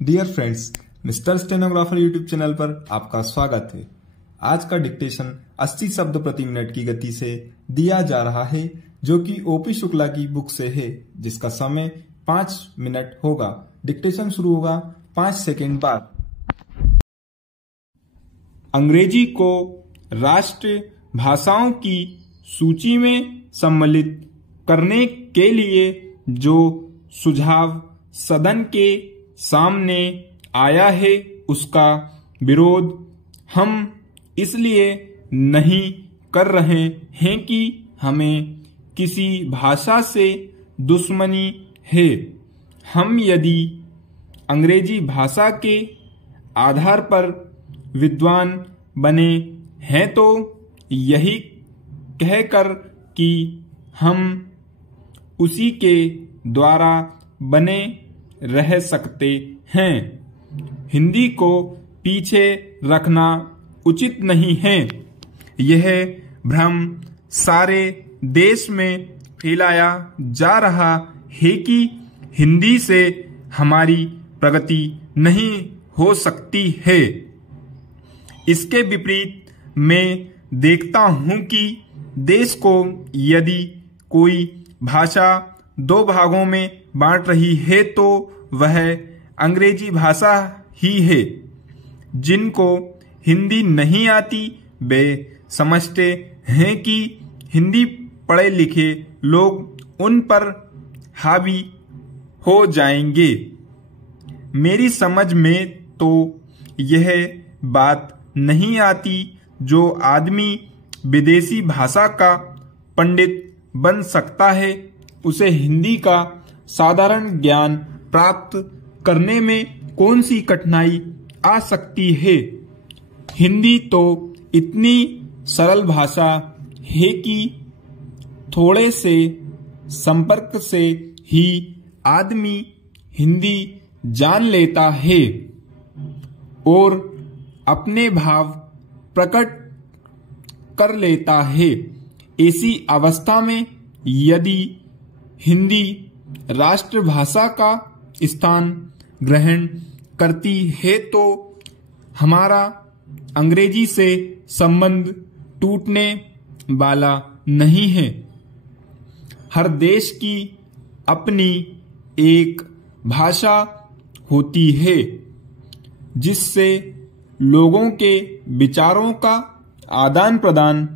Dear friends, mister stenographer YouTube channel पर आपका स्वागत है। आज का डिक्टेशन 80 शब्द प्रति मिनट की गति से दिया जा रहा है, जो कि ओपी शुक्ला की बुक से है, जिसका समय 5 मिनट होगा। डिक्टेशन शुरू होगा 5 सेकेंड बाद। अंग्रेजी को राष्ट्र भाषाओं की सूची में सम्मिलित करने के लिए जो सुझाव सदन के सामने आया है, उसका विरोध हम इसलिए नहीं कर रहे हैं कि हमें किसी भाषा से दुश्मनी है। हम यदि अंग्रेजी भाषा के आधार पर विद्वान बने हैं तो यही कहकर कि हम उसी के द्वारा बने रह सकते हैं। हिंदी को पीछे रखना उचित नहीं है। यह भ्रम सारे देश में फैलाया जा रहा है कि हिंदी से हमारी प्रगति नहीं हो सकती है। इसके विपरीत मैं देखता हूं कि देश को यदि कोई भाषा 2 भागों में बांट रही है तो वह अंग्रेजी भाषा ही है। जिनको हिंदी नहीं आती वे समझते हैं कि हिंदी पढ़े लिखे लोग उन पर हावी हो जाएंगे। मेरी समझ में तो यह बात नहीं आती जो आदमी विदेशी भाषा का पंडित बन सकता है, उसे हिंदी का साधारण ज्ञान प्राप्त करने में कौन सी कठिनाई आ सकती है। हिंदी तो इतनी सरल भाषा है कि थोड़े से संपर्क से ही आदमी हिंदी जान लेता है और अपने भाव प्रकट कर लेता है। ऐसी अवस्था में यदि हिंदी राष्ट्रभाषा का स्थान ग्रहण करती है तो हमारा अंग्रेजी से संबंध टूटने वाला नहीं है। हर देश की अपनी एक भाषा होती है जिससे लोगों के विचारों का आदान प्रदान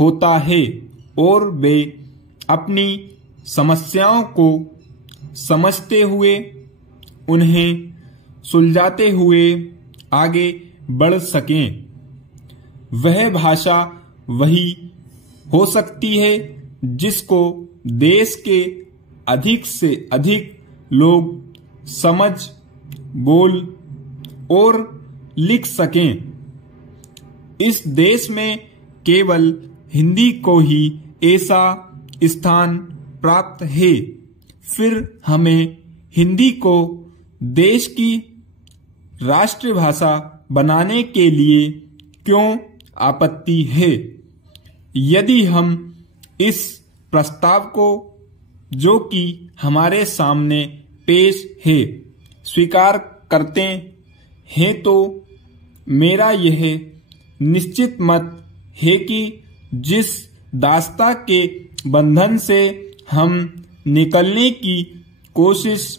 होता है और वे अपनी समस्याओं को समझते हुए उन्हें सुलझाते हुए आगे बढ़ सकें। वह भाषा वही हो सकती है जिसको देश के अधिक से अधिक लोग समझ, बोल और लिख सकें। इस देश में केवल हिंदी को ही ऐसा स्थान प्राप्त है। फिर हमें हिंदी को देश की राष्ट्रभाषा बनाने के लिए क्यों आपत्ति है। यदि हम इस प्रस्ताव को, जो कि हमारे सामने पेश है, स्वीकार करते हैं तो मेरा यह निश्चित मत है कि जिस दास्ता के बंधन से हम निकलने की कोशिश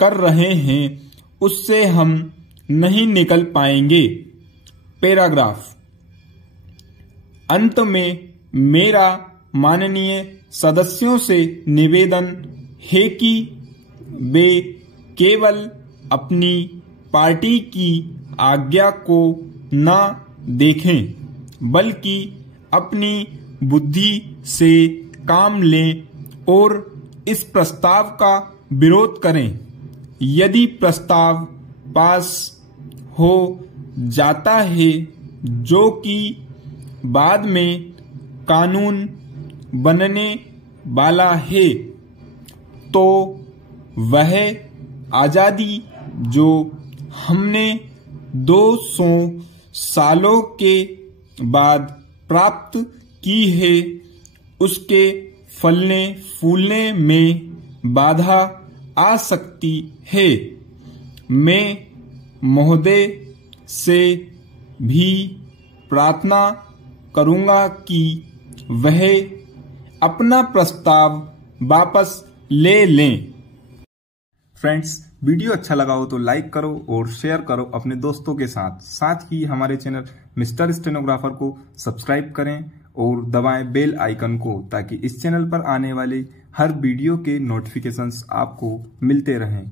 कर रहे हैं उससे हम नहीं निकल पाएंगे। पैराग्राफ। अंत में मेरा माननीय सदस्यों से निवेदन है कि वे केवल अपनी पार्टी की आज्ञा को न देखें बल्कि अपनी बुद्धि से काम लें और इस प्रस्ताव का विरोध करें। यदि प्रस्ताव पास हो जाता है, जो कि बाद में कानून बनने वाला है, तो वह आजादी जो हमने 200 सालों के बाद प्राप्त की है, उसके फलने फूलने में बाधा आ सकती है। मैं महोदय से भी प्रार्थना करूंगा कि वह अपना प्रस्ताव वापस ले लें। फ्रेंड्स, वीडियो अच्छा लगा हो तो लाइक करो और शेयर करो अपने दोस्तों के साथ। साथ ही हमारे चैनल मिस्टर स्टेनोग्राफर को सब्सक्राइब करें और दबाएं बेल आइकन को, ताकि इस चैनल पर आने वाले हर वीडियो के नोटिफिकेशंस आपको मिलते रहें।